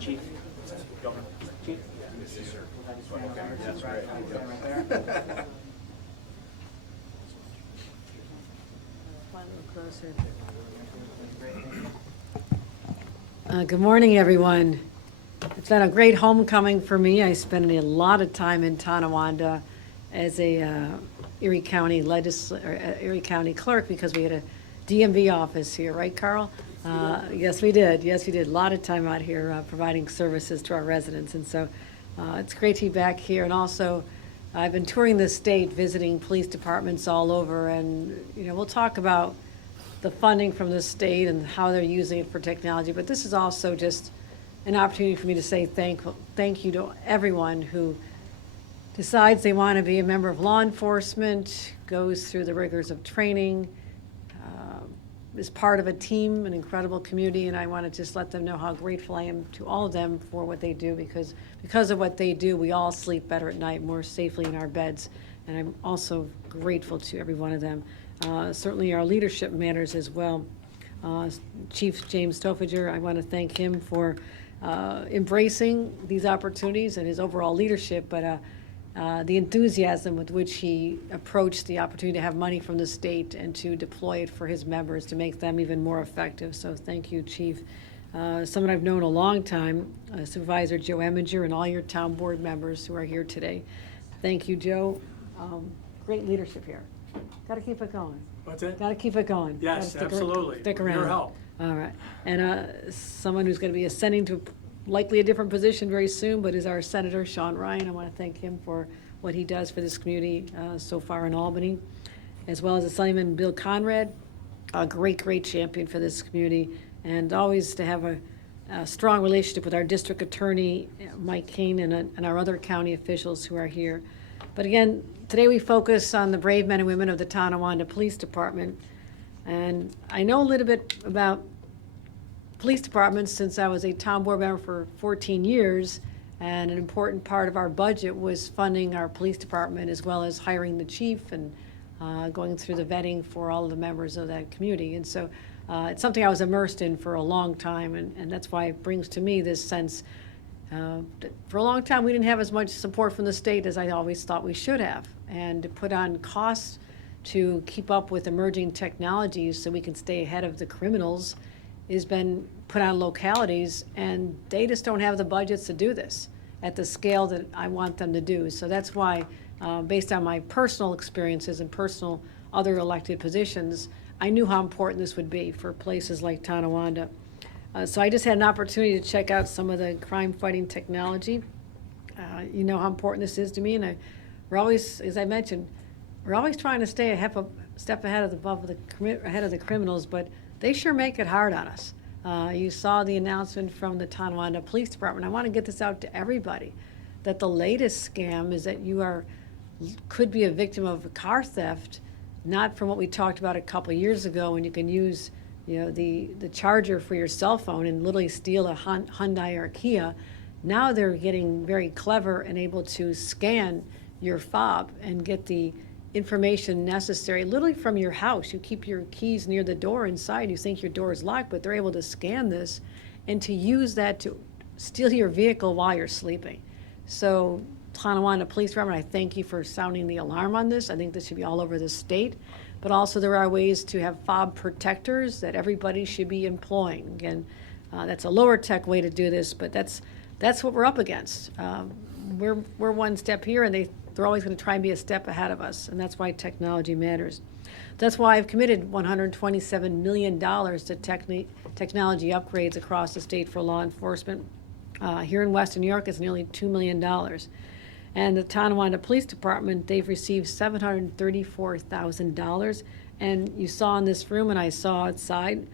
Chief. Governor. Chief. Okay, that's great. Good morning, everyone. It's been a great homecoming for me. I spent a lot of time in Tonawanda as a Erie County Erie County clerk because we had a DMV office here, right, Carl? Yes, we did. Yes, we did. A lot of time out here providing services to our residents, and so it's great to be back here. And also, I've been touring the state, visiting police departments all over, and we'll talk about the funding from the state and how they're using it for technology. But this is also just an opportunity for me to say thank you to everyone who decides they want to be a member of law enforcement, goes through the rigors of training, is part of a team, an incredible community, and I want to just let them know how grateful I am to all of them for what they do, because of what they do, we all sleep better at night, more safely in our beds, and I'm also grateful to every one of them. Certainly our leadership matters as well. Chief James Stofager, I want to thank him for embracing these opportunities and his overall leadership, but the enthusiasm with which he approached the opportunity to have money from the state and to deploy it for his members to make them even more effective. So thank you, Chief. Someone I've known a long time, Supervisor Joe Eminger, and all your town board members who are here today. Thank you, Joe. Great leadership here. Got to keep it going. What's it? Got to keep it going. Yes, absolutely. Stick around. Your help. All right. And someone who's going to be ascending to likely a different position very soon, but is our Senator Sean Ryan. I want to thank him for what he does for this community so far in Albany, as well as Assemblyman Bill Conrad, a great champion for this community, and always to have a strong relationship with our district attorney, Mike Kane, and our other county officials who are here. But again, today we focus on the brave men and women of the Tonawanda Police Department. And I know a little bit about police departments since I was a town board member for 14 years, and an important part of our budget was funding our police department as well as hiring the chief and going through the vetting for all of the members of that community. And so it's something I was immersed in for a long time, and that's why it brings to me this sense that for a long time we didn't have as much support from the state as I always thought we should have, and to put on costs to keep up with emerging technologies so we can stay ahead of the criminals has been put on localities, and they just don't have the budgets to do this at the scale that I want them to do. So that's why, based on my personal experiences and personal other elected positions, I knew how important this would be for places like Tonawanda. So I just had an opportunity to check out some of the crime-fighting technology. You know how important this is to me, and we're always, as I mentioned, we're always trying to stay a step ahead of the criminals, but they sure make it hard on us. You saw the announcement from the Tonawanda Police Department. I want to get this out to everybody, that the latest scam is that you could be a victim of a car theft, not from what we talked about a couple of years ago when you can use the charger for your cell phone and literally steal a Hyundai or a Kia. Now they're getting very clever and able to scan your fob and get the information necessary literally from your house. You keep your keys near the door inside. You think your door is locked, but they're able to scan this and to use that to steal your vehicle while you're sleeping. So Tonawanda Police Department, I thank you for sounding the alarm on this. I think this should be all over the state. But also there are ways to have fob protectors that everybody should be employing. Again, that's a lower tech way to do this, but that's what we're up against. We're one step here, and they're always going to try and be a step ahead of us, and that's why technology matters. That's why I've committed $127 million to technology upgrades across the state for law enforcement. Here in Western New York, it's nearly $2 million. And the Tonawanda Police Department, they've received $734,000. And you saw in this room, and I saw outside,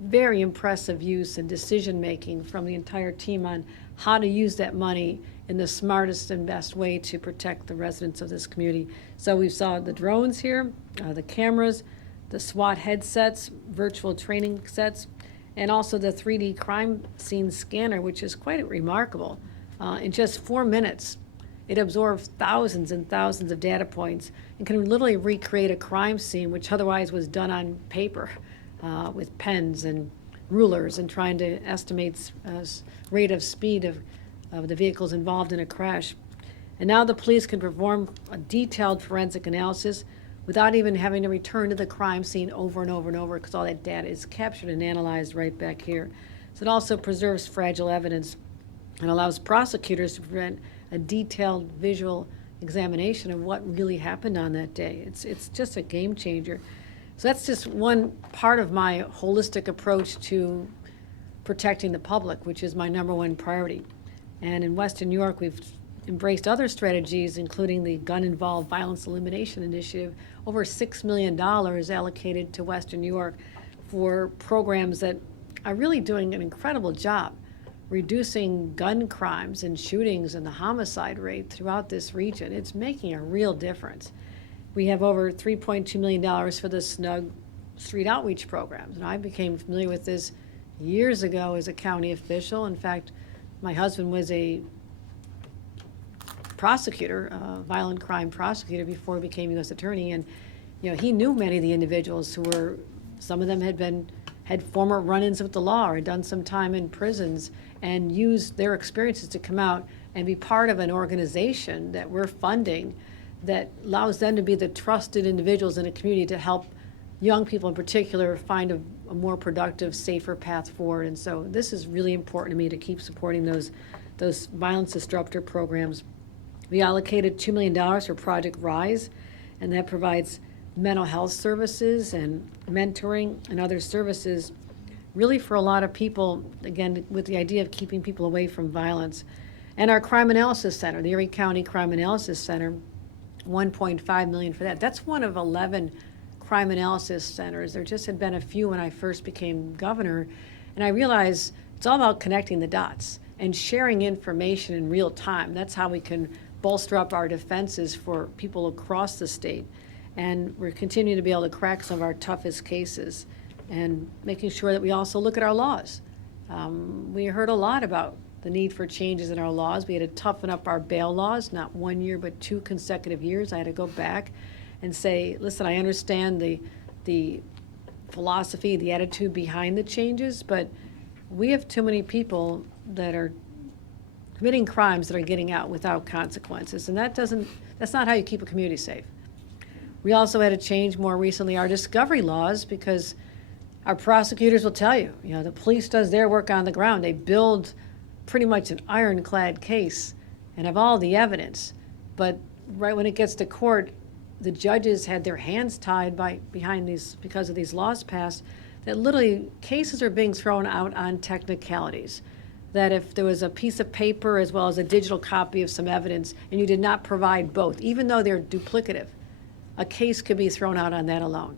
very impressive use and decision-making from the entire team on how to use that money in the smartest and best way to protect the residents of this community. So we saw the drones here, the cameras, the SWAT headsets, virtual training sets, and also the 3D crime scene scanner, which is quite remarkable. In just 4 minutes, it absorbs thousands and thousands of data points and can literally recreate a crime scene, which otherwise was done on paper with pens and rulers and trying to estimate rate of speed of the vehicles involved in a crash. And now the police can perform a detailed forensic analysis without even having to return to the crime scene over and over and over, because all that data is captured and analyzed right back here. So it also preserves fragile evidence and allows prosecutors to prevent a detailed visual examination of what really happened on that day. It's just a game changer. So that's just one part of my holistic approach to protecting the public, which is my number one priority. And in Western New York, we've embraced other strategies, including the Gun-Involved Violence Elimination Initiative, over $6 million allocated to Western New York for programs that are really doing an incredible job reducing gun crimes and shootings and the homicide rate throughout this region. It's making a real difference. We have over $3.2 million for the SNUG street outreach programs. And I became familiar with this years ago as a county official. In fact, my husband was a prosecutor, a violent crime prosecutor, before he became U.S. attorney. And he knew many of the individuals who were, some of them had former run-ins with the law or had done some time in prisons, and used their experiences to come out and be part of an organization that we're funding that allows them to be the trusted individuals in a community to help young people in particular find a more productive, safer path forward. And so this is really important to me to keep supporting those violence disruptor programs. We allocated $2 million for Project Rise, and that provides mental health services and mentoring and other services really for a lot of people, again, with the idea of keeping people away from violence. And our Crime Analysis Center, the Erie County Crime Analysis Center, $1.5 million for that. That's one of 11 crime analysis centers. There just had been a few when I first became governor, and I realized it's all about connecting the dots and sharing information in real time. That's how we can bolster up our defenses for people across the state. And we're continuing to be able to crack some of our toughest cases and making sure that we also look at our laws. We heard a lot about the need for changes in our laws. We had to toughen up our bail laws, not 1 year, but 2 consecutive years. I had to go back and say, listen, I understand the philosophy, the attitude behind the changes, but we have too many people that are committing crimes that are getting out without consequences, and that's not how you keep a community safe. We also had to change more recently our discovery laws, because our prosecutors will tell you, the police does their work on the ground. They build pretty much an ironclad case and have all the evidence. But right when it gets to court, the judges had their hands tied behind these, because of these laws passed, that literally cases are being thrown out on technicalities. That if there was a piece of paper as well as a digital copy of some evidence and you did not provide both, even though they're duplicative, a case could be thrown out on that alone.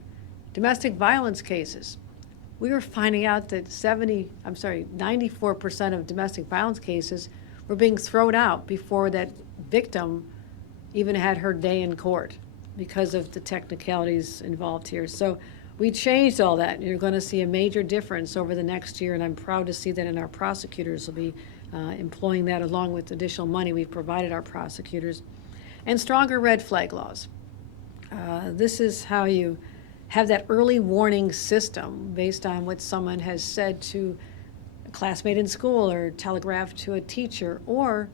Domestic violence cases. We were finding out that 94% of domestic violence cases were being thrown out before that victim even had her day in court because of the technicalities involved here. So we changed all that. You're going to see a major difference over the next year, and I'm proud to see that, and our prosecutors will be employing that along with additional money we've provided our prosecutors. And stronger red flag laws. This is how you have that early warning system based on what someone has said to a classmate in school or telegraphed to a teacher, or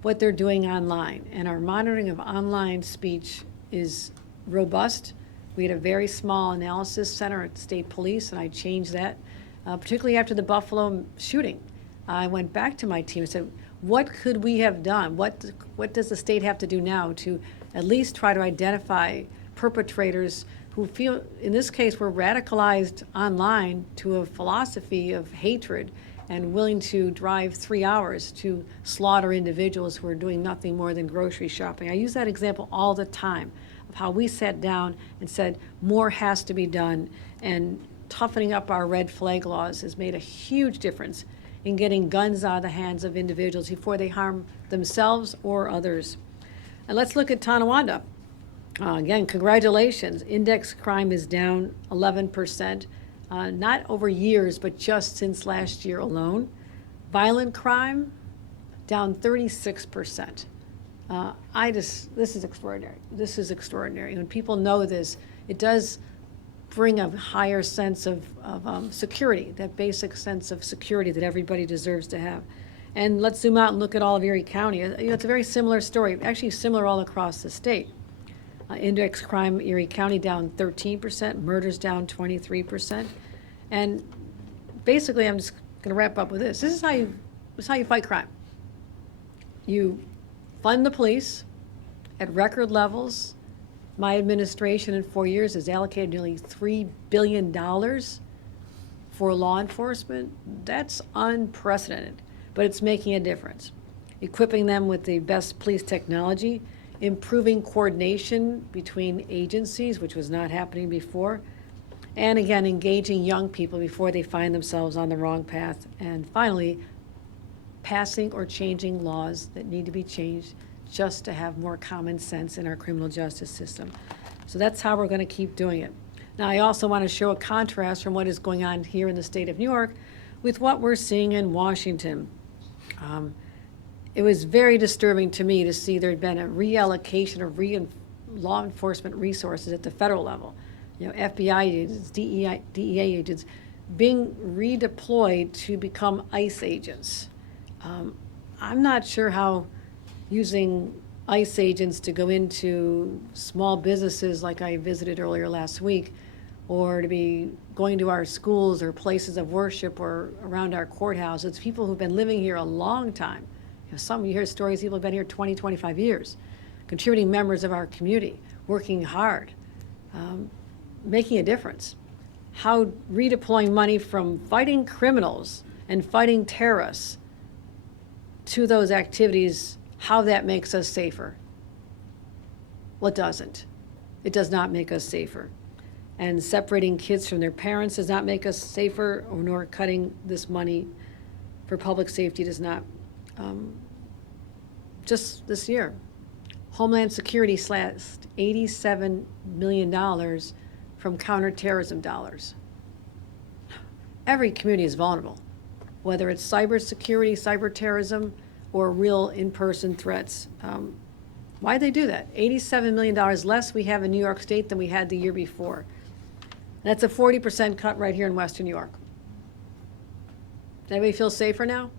what they're doing online. And our monitoring of online speech is robust. We had a very small analysis center at State Police, and I changed that, particularly after the Buffalo shooting. I went back to my team and said, what could we have done? What does the state have to do now to at least try to identify perpetrators who feel, in this case, were radicalized online to a philosophy of hatred and willing to drive 3 hours to slaughter individuals who are doing nothing more than grocery shopping. I use that example all the time of how we sat down and said more has to be done, and toughening up our red flag laws has made a huge difference in getting guns out of the hands of individuals before they harm themselves or others. And let's look at Tonawanda. Again, congratulations. Index crime is down 11%, not over years, but just since last year alone. Violent crime, down 36%. This is extraordinary. This is extraordinary. When people know this, it does bring a higher sense of security, that basic sense of security that everybody deserves to have. And let's zoom out and look at all of Erie County. It's a very similar story, actually similar all across the state. Index crime, Erie County down 13%, murders down 23%. And basically, I'm just going to wrap up with this. This is how you fight crime. You fund the police at record levels. My administration in 4 years has allocated nearly $3 billion for law enforcement. That's unprecedented, but it's making a difference. Equipping them with the best police technology, improving coordination between agencies, which was not happening before, and again, engaging young people before they find themselves on the wrong path, and finally, passing or changing laws that need to be changed just to have more common sense in our criminal justice system. So that's how we're going to keep doing it. Now, I also want to show a contrast from what is going on here in the state of New York with what we're seeing in Washington. It was very disturbing to me to see there had been a reallocation of law enforcement resources at the federal level. You know, FBI agents, DEA agents being redeployed to become ICE agents. I'm not sure how using ICE agents to go into small businesses like I visited earlier last week, or to be going to our schools or places of worship or around our courthouses, people who've been living here a long time. You hear stories, people have been here 20, 25 years, contributing members of our community, working hard, making a difference. How redeploying money from fighting criminals and fighting terrorists to those activities, how that makes us safer. Well, it doesn't. It does not make us safer. And separating kids from their parents does not make us safer, or nor cutting this money for public safety does not. Just this year, Homeland Security slashed $87 million from counterterrorism dollars. Every community is vulnerable, whether it's cybersecurity, cyber terrorism, or real in-person threats. Why'd they do that? $87 million less we have in New York State than we had the year before. That's a 40% cut right here in Western New York. Does anybody feel safer now?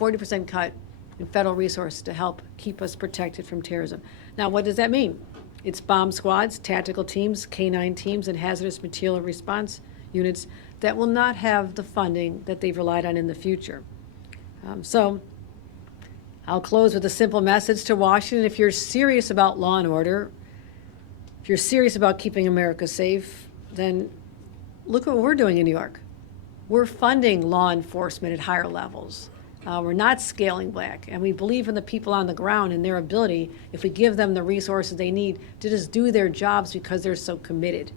40% cut in federal resources to help keep us protected from terrorism. Now, what does that mean? It's bomb squads, tactical teams, K-9 teams, and hazardous material response units that will not have the funding that they've relied on in the future. So I'll close with a simple message to Washington. If you're serious about law and order, if you're serious about keeping America safe, then look what we're doing in New York. We're funding law enforcement at higher levels. We're not scaling back, and we believe in the people on the ground and their ability, if we give them the resources they need, to just do their jobs because they're so committed.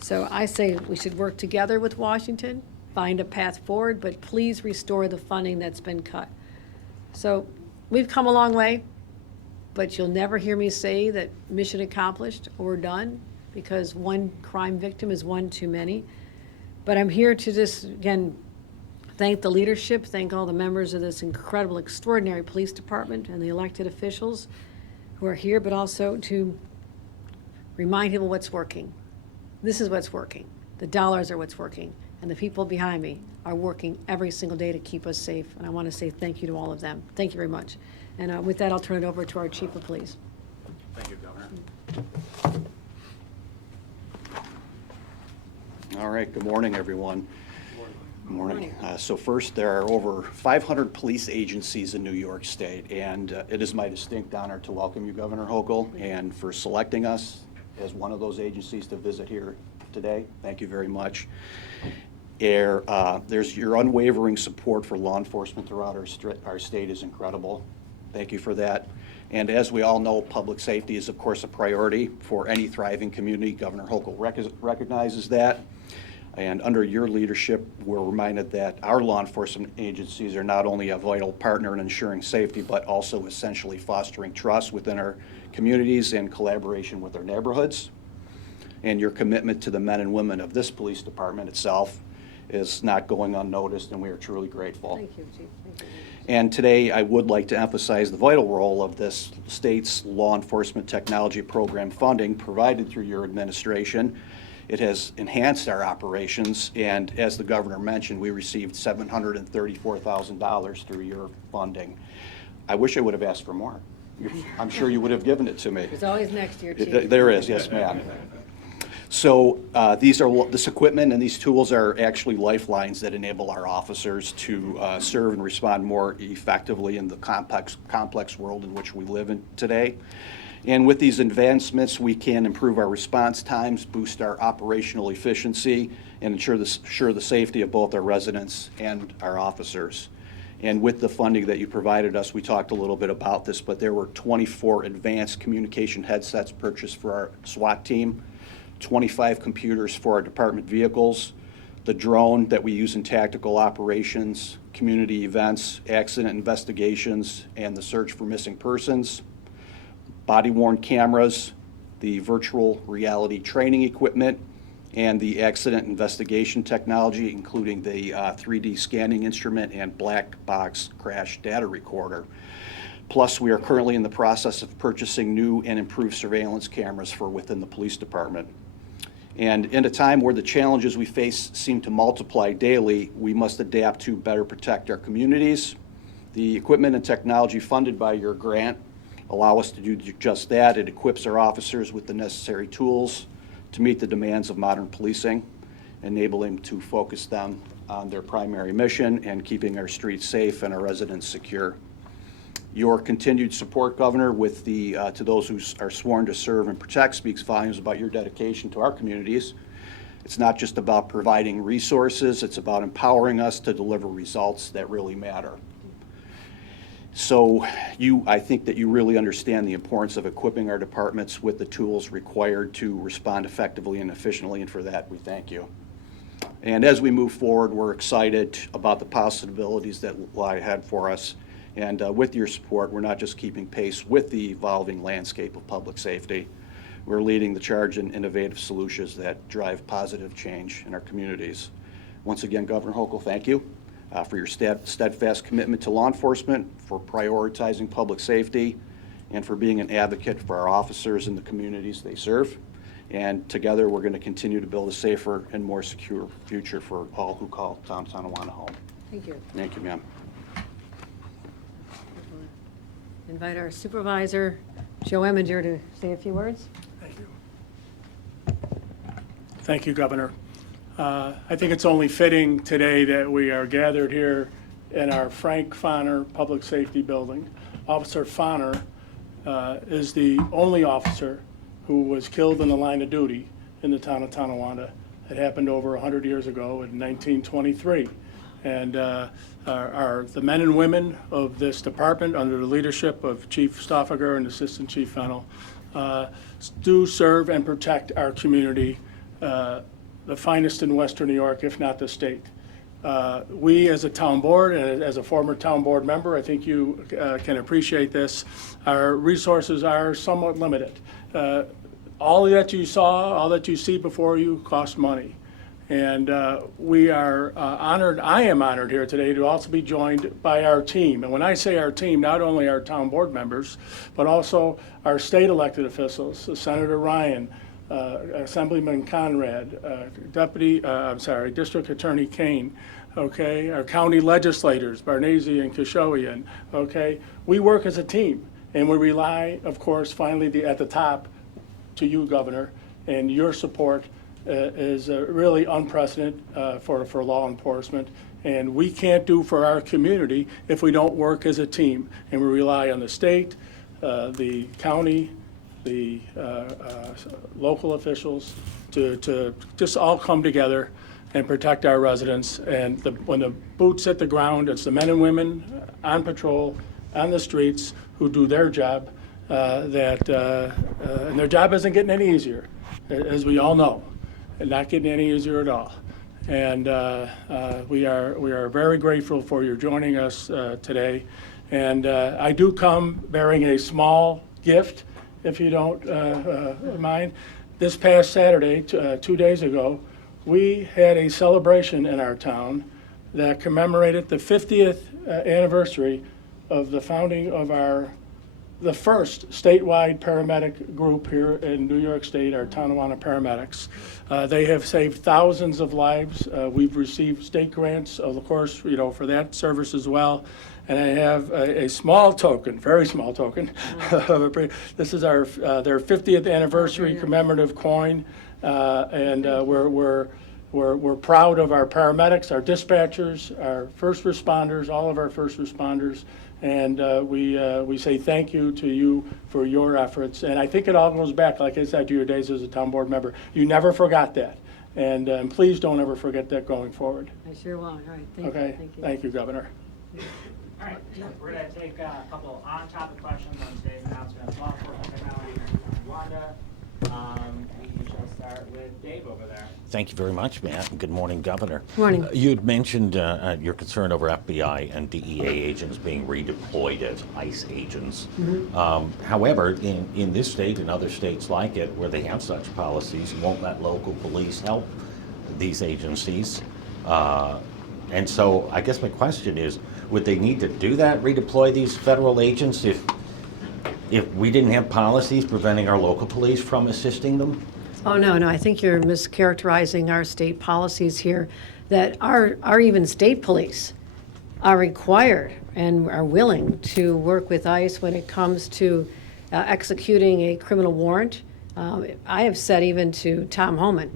So I say we should work together with Washington, find a path forward, but please restore the funding that's been cut. So we've come a long way, but you'll never hear me say that mission accomplished or done, because one crime victim is one too many. But I'm here to just, again, thank the leadership, thank all the members of this incredible, extraordinary police department and the elected officials who are here, but also to remind people what's working. This is what's working. The dollars are what's working, and the people behind me are working every single day to keep us safe, and I want to say thank you to all of them. Thank you very much. And with that, I'll turn it over to our Chief of Police. Thank you, Governor. All right, good morning, everyone. Good morning. So first, there are over 500 police agencies in New York State, and it is my distinct honor to welcome you, Governor Hochul, and for selecting us as one of those agencies to visit here today. Thank you very much. There's your unwavering support for law enforcement throughout our state is incredible. Thank you for that. And as we all know, public safety is, of course, a priority for any thriving community. Governor Hochul recognizes that. And under your leadership, we're reminded that our law enforcement agencies are not only a vital partner in ensuring safety, but also essentially fostering trust within our communities and collaboration with our neighborhoods. And your commitment to the men and women of this police department itself is not going unnoticed, and we are truly grateful. Thank you, Chief. Thank you. And today, I would like to emphasize the vital role of this state's law enforcement technology program funding provided through your administration It has enhanced our operations, and as the governor mentioned, we received $734,000 through your funding. I wish I would have asked for more. I'm sure you would have given it to me. There's always next year, Chief. There is, yes, ma'am. So this equipment and these tools are actually lifelines that enable our officers to serve and respond more effectively in the complex world in which we live in today. And with these advancements, we can improve our response times, boost our operational efficiency, and ensure the safety of both our residents and our officers. And with the funding that you provided us, we talked a little bit about this, but there were 24 advanced communication headsets purchased for our SWAT team, 25 computers for our department vehicles, the drone that we use in tactical operations, community events, accident investigations, and the search for missing persons, body-worn cameras, the virtual reality training equipment, and the accident investigation technology, including the 3D scanning instrument and black box crash data recorder. Plus, we are currently in the process of purchasing new and improved surveillance cameras for within the police department. And in a time where the challenges we face seem to multiply daily, we must adapt to better protect our communities. The equipment and technology funded by your grant allow us to do just that. It equips our officers with the necessary tools to meet the demands of modern policing, enabling them to focus them on their primary mission and keeping our streets safe and our residents secure. Your continued support, Governor, with to those who are sworn to serve and protect speaks volumes about your dedication to our communities. It's not just about providing resources, it's about empowering us to deliver results that really matter. So I think that you really understand the importance of equipping our departments with the tools required to respond effectively and efficiently, and for that we thank you. And as we move forward, we're excited about the possibilities that lie ahead for us. And with your support, we're not just keeping pace with the evolving landscape of public safety, we're leading the charge in innovative solutions that drive positive change in our communities. Once again, Governor Hochul, thank you for your steadfast commitment to law enforcement, for prioritizing public safety, and for being an advocate for our officers and the communities they serve. And together, we're going to continue to build a safer and more secure future for all who call Town of Tonawanda home. Thank you. Thank you, ma'am. Invite our supervisor, Joe Eminger, to say a few words. Thank you. Thank you, Governor. I think it's only fitting today that we are gathered here in our Frank Fonner Public Safety Building. Officer Fonner is the only officer who was killed in the line of duty in the town of Tonawanda. It happened over 100 years ago in 1923. And the men and women of this department, under the leadership of Chief Stoffager and Assistant Chief Fennell, do serve and protect our community, the finest in Western New York, if not the state. We as a town board, and as a former town board member, I think you can appreciate this, our resources are somewhat limited. All that you saw, all that you see before you costs money. And we are honored, I am honored here today to also be joined by our team. And when I say our team, not only our town board members, but also our state elected officials, Senator Ryan, Assemblyman Conrad, District Attorney Kane, okay, our county legislators, Barnese and Kishoian, okay. We work as a team, and we rely, of course, finally at the top to you, Governor, and your support is really unprecedented for law enforcement, and we can't do for our community if we don't work as a team. And we rely on the state, the county, the local officials to just all come together and protect our residents. And when the boots hit the ground, it's the men and women on patrol, on the streets, who do their job, and their job isn't getting any easier, as we all know. And not getting any easier at all. And we are very grateful for your joining us today. And I do come bearing a small gift, if you don't mind. This past Saturday, 2 days ago, we had a celebration in our town that commemorated the 50th anniversary of the founding of our the first statewide paramedic group here in New York State, our Tonawanda paramedics. They have saved thousands of lives. We've received state grants, of course, for that service as well. And I have a small token, very small token. This is their 50th anniversary commemorative coin, and we're proud of our paramedics, our dispatchers, our first responders, all of our first responders. And we say thank you to you for your efforts. And I think it all goes back, like I said, to your days as a town board member. You never forgot that. And please don't ever forget that going forward. I sure will. All right, thank you. Okay? Thank you. Thank you, Governor. All right, we're gonna take a couple on-topic questions on today's announcement. Law enforcement technology in Tonawanda. We shall start with Dave over there. Thank you very much, Matt, and good morning, Governor. Morning. You'd mentioned your concern over FBI and DEA agents being redeployed as ICE agents. However, in this state and other states like it, where they have such policies, won't let local police help these agencies. And so I guess my question is, would they need to do that, redeploy these federal agents, if we didn't have policies preventing our local police from assisting them? Oh, no, I think you're mischaracterizing our state policies here, that our even state police are required and are willing to work with ICE when it comes to executing a criminal warrant. I have said even to Tom Homan,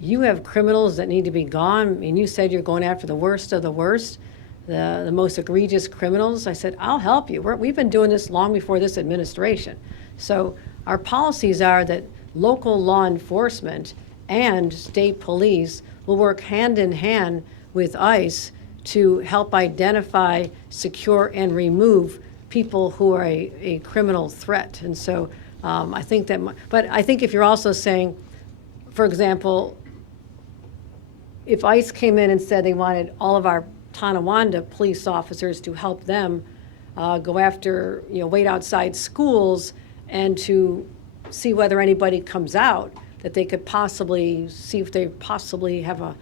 you have criminals that need to be gone, and you said you're going after the worst of the worst, the most egregious criminals. I said, I'll help you. We've been doing this long before this administration. So our policies are that local law enforcement and state police will work hand in hand with ICE to help identify, secure, and remove people who are a criminal threat. And so I think that, but I think if you're also saying, for example, if ICE came in and said they wanted all of our Tonawanda police officers to help them go after, wait outside schools and to see whether anybody comes out, that they could possibly see if they possibly have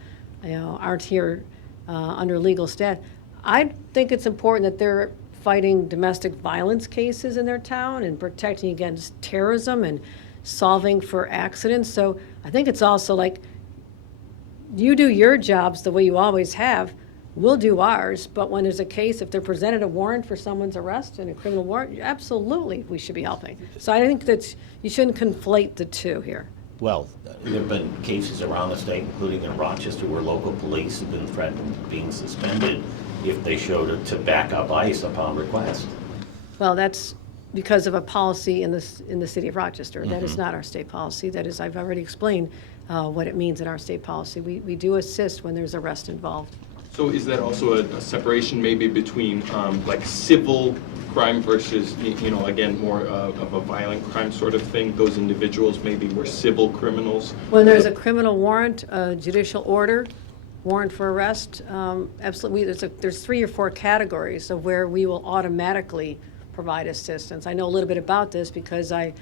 aren't here under legal status. I think it's important that they're fighting domestic violence cases in their town and protecting against terrorism and solving for accidents. So I think it's also like, you do your jobs the way you always have, we'll do ours, but when there's a case, if they're presented a warrant for someone's arrest and a criminal warrant, absolutely, we should be helping. So I think that you shouldn't conflate the two here. Well, there have been cases around the state, including in Rochester, where local police have been threatened with being suspended if they showed to back up ICE upon request. Well, that's because of a policy in the city of Rochester. That is not our state policy. That is, I've already explained what it means in our state policy. We do assist when there's arrest involved. So is that also a separation maybe between like civil crime versus, again, more of a violent crime sort of thing? Those individuals maybe were civil criminals? When there's a criminal warrant, a judicial order, warrant for arrest, absolutely, there's 3 or 4 categories of where we will automatically provide assistance. I know a little bit about this because I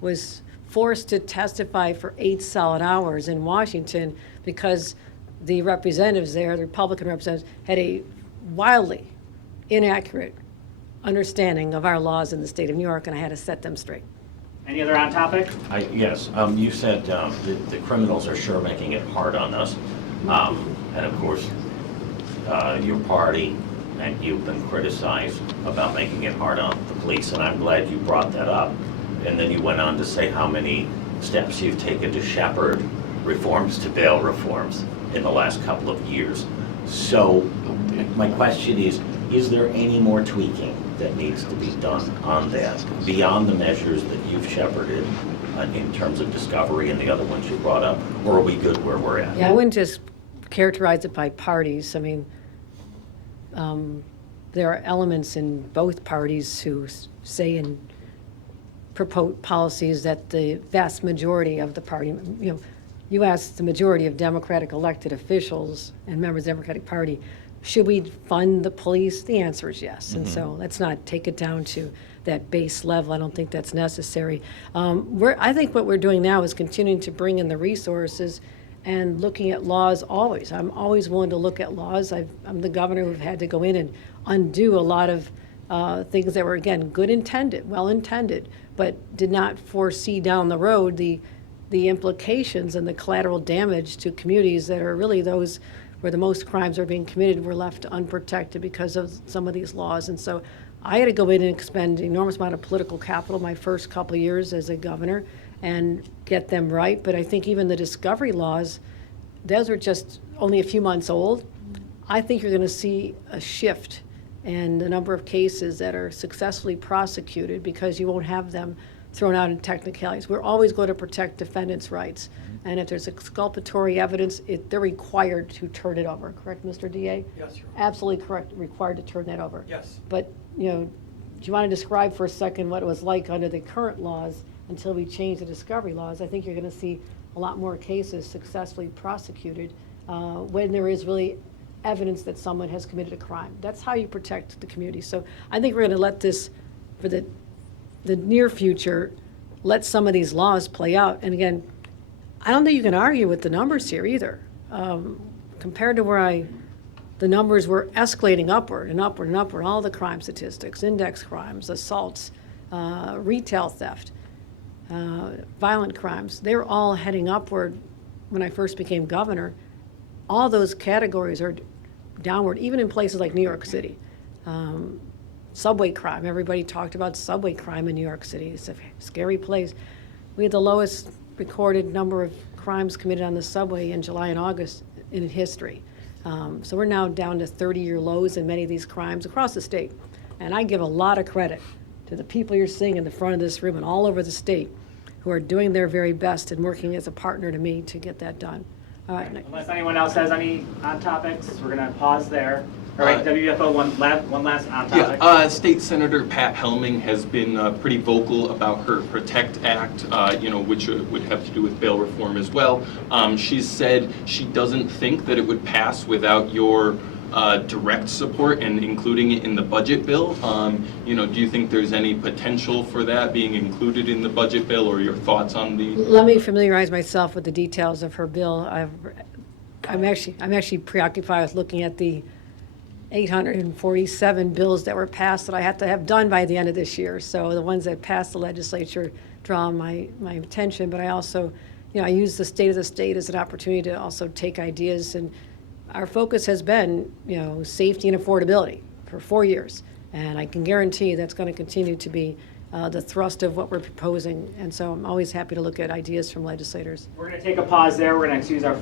was forced to testify for 8 solid hours in Washington because the representatives there, the Republican representatives, had a wildly inaccurate understanding of our laws in the state of New York, and I had to set them straight. Any other on topic? Yes, you said the criminals are sure making it hard on us. And of course, your party and you've been criticized about making it hard on the police, and I'm glad you brought that up. And then you went on to say how many steps you've taken to shepherd reforms to bail reforms in the last couple of years. So my question is there any more tweaking that needs to be done on that beyond the measures that you've shepherded in terms of discovery and the other ones you brought up, or are we good where we're at? Yeah, I wouldn't just characterize it by parties. I mean, there are elements in both parties who say and propose policies that the vast majority of the party, you ask the majority of Democratic elected officials and members of the Democratic Party, should we fund the police? The answer is yes. And so let's not take it down to that base level. I don't think that's necessary. I think what we're doing now is continuing to bring in the resources and looking at laws always. I'm always willing to look at laws. I'm the governor who've had to go in and undo a lot of things that were, again, good intended, well intended, but did not foresee down the road the implications and the collateral damage to communities that are really those where the most crimes are being committed were left unprotected because of some of these laws. And so I had to go in and expend an enormous amount of political capital my first couple of years as a governor and get them right. But I think even the discovery laws, those are just only a few months old. I think you're going to see a shift in the number of cases that are successfully prosecuted because you won't have them thrown out in technicalities. We're always going to protect defendants' rights. And if there's exculpatory evidence, they're required to turn it over. Correct, Mr. DA? Yes, Your Absolutely correct, required to turn that over. Yes. But, do you want to describe for a second what it was like under the current laws until we change the discovery laws? I think you're going to see a lot more cases successfully prosecuted when there is really evidence that someone has committed a crime. That's how you protect the community. So I think we're going to let this, for the near future, let some of these laws play out. And again, I don't think you can argue with the numbers here either. Compared to where the numbers were escalating upward and upward and upward, all the crime statistics, index crimes, assaults, retail theft, violent crimes, they were all heading upward when I first became governor. All those categories are downward, even in places like New York City. Subway crime, everybody talked about subway crime in New York City. It's a scary place. We had the lowest recorded number of crimes committed on the subway in July and August in history. So we're now down to 30-year lows in many of these crimes across the state. And I give a lot of credit to the people you're seeing in the front of this room and all over the state who are doing their very best and working as a partner to me to get that done. All right. Unless anyone else has any on topics, we're going to pause there. All right, WFO, one last on topic. Yeah, State Senator Pat Helming has been pretty vocal about her PROTECT Act, which would have to do with bail reform as well. She's said she doesn't think that it would pass without your direct support and including it in the budget bill. Do you think there's any potential for that being included in the budget bill, or your thoughts on the? Let me familiarize myself with the details of her bill. I'm actually preoccupied with looking at the 847 bills that were passed that I have to have done by the end of this year. So the ones that passed the legislature draw my attention, but I also, I use the state of the state as an opportunity to also take ideas. And our focus has been, safety and affordability for 4 years. And I can guarantee that's going to continue to be the thrust of what we're proposing. And so I'm always happy to look at ideas from legislators. We're going to take a pause there. We're going to excuse our